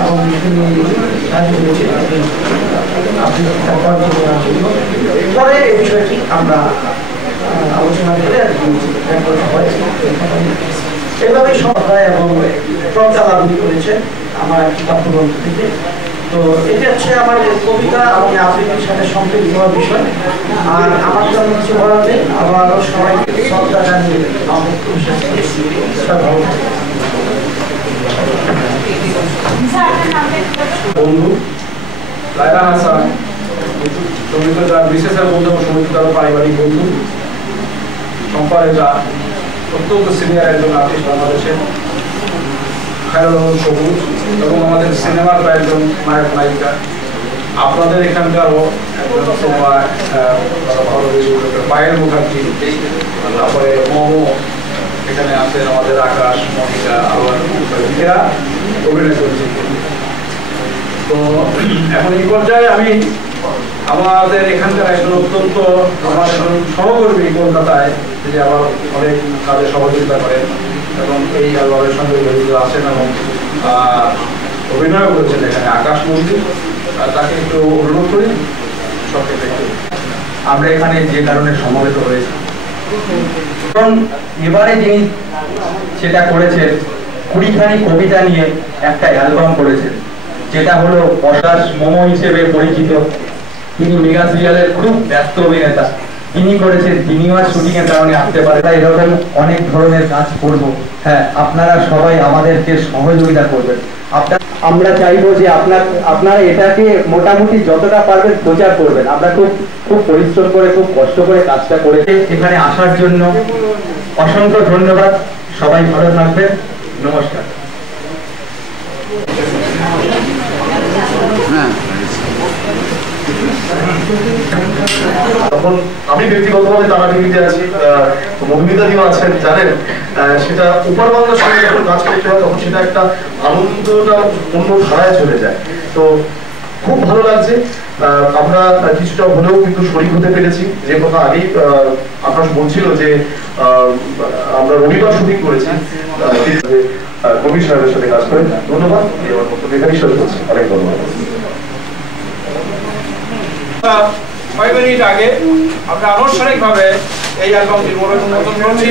এবং তিনি পরে এই বিষয়টি আমরা আলোচনা করে এইভাবেই সভায় এবং প্রচারাবলী করেছেন আমার একটি কাব্যগ্রন্থ থেকে। তো এটা হচ্ছে আমার কবিতা এবং আবৃত্তির সাথে সম্পৃক্ত হওয়ার বিষয়। আর আমার জন্য কিছু বলার নেই, আবারও সবাইকে শ্রদ্ধা জানিয়ে বন্ধু লায়লা হাসান, বিশেষের বন্ধু এবং সমিতি তার পারিবারিক বন্ধু সম্পাদিকা, অত্যন্ত সিনিয়র একজন আর্টিস্ট বাংলাদেশের খায়রুল সবুজ এবং আমাদের সিনেমার কয়েকজন নায়ক নায়িকা, আপনাদের এখানকারও একজন পায়েল মুখার্জি, তারপরে মোমো, এখানে আছেন আমাদের আকাশ, মনিকা, আবার অভিনয় করছে। তো এখন এই পর্যায়ে আমি আমাদের এখানকার একজন অত্যন্ত আমার একজন সহকর্মী কলকাতায়, যে আবার অনেক কাজে সহযোগিতা করেন এবং এই অ্যালবামের সঙ্গে জড়িত আছেন এবং অভিনয় করেছেন এখানে, আকাশ মন্দির, তাকে একটু অনুরোধ করি সংক্ষেপে। আমরা এখানে যে কারণে সমবেত হয়েছি, কারণ এবারে যিনি সেটা করেছেন 20খানি কবিতা নিয়ে একটা অ্যালবাম করেছেন, যেটা হলো অসাস মোমো হিসেবে পরিচিত। তিনি মেগা সিরিয়ালের খুব ব্যস্ত অভিনেতা, তিনি করেছেন, তিনিও আর শুটিং এর কারণে আসতে পারে। তাই এরকম অনেক ধরনের কাজ করব। হ্যাঁ, আপনারা সবাই আমাদেরকে সহযোগিতা করবেন। আমরা চাইবো যে আপনারা এটাকে মোটামুটি যতটা পারবেন প্রচার করবেন। আমরা খুব পরিশ্রম করে, খুব কষ্ট করে কাজটা করে এখানে আসার জন্য অসংখ্য ধন্যবাদ। সবাই ভালো থাকবেন। নমস্কার। তখন আমি ব্যক্তিগতভাবে তারাপীঠে আছি, মধুমিতাদিও আছেন, জানেন সেটা উপার বাংলার সঙ্গে যখন কাজ করতে হয় তখন সেটা একটা আনন্দটা অন্য ধারায় চলে যায়। তো খুব ভালো লাগছে। আমরা কিছুটা হলেও কিন্তু শরীর হতে পেরেছি। যে কথা আগেই আকাশ বলছিল যে আমরা রবিবার শুটিং করেছি, কবির সাহেবের সাথে কাজ করে। ধন্যবাদ। আমার বক্তব্য এখানেই শেষ করছি। অনেক ধন্যবাদ। কয়েক মিনিট আগে আমরা আনুষ্ঠানিকভাবে এই অ্যালবামটির উন্মোচন করছি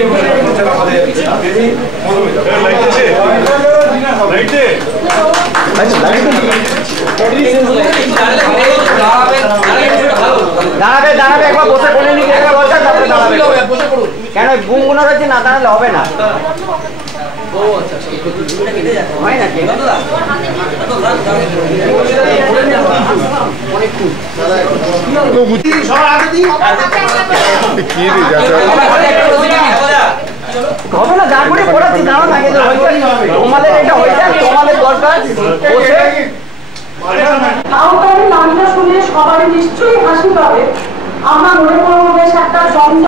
আমাদের দিদি মধুমিতা। দাঁড়াবে একবার বসে বলে নি কেন গুনগুনো রয়েছে, না দাঁড়ালে হবে না। হয় নাকি হবে না, যা করে পড়াচ্ছি দাঁড়ো না, কিন্তু তোমাদের এটা হয়েছে, তোমাদের দরকার বসে নামটা শুনে সবাই নিশ্চয়ই হাসি পাবে। আমরা মনে করবো বেশ একটা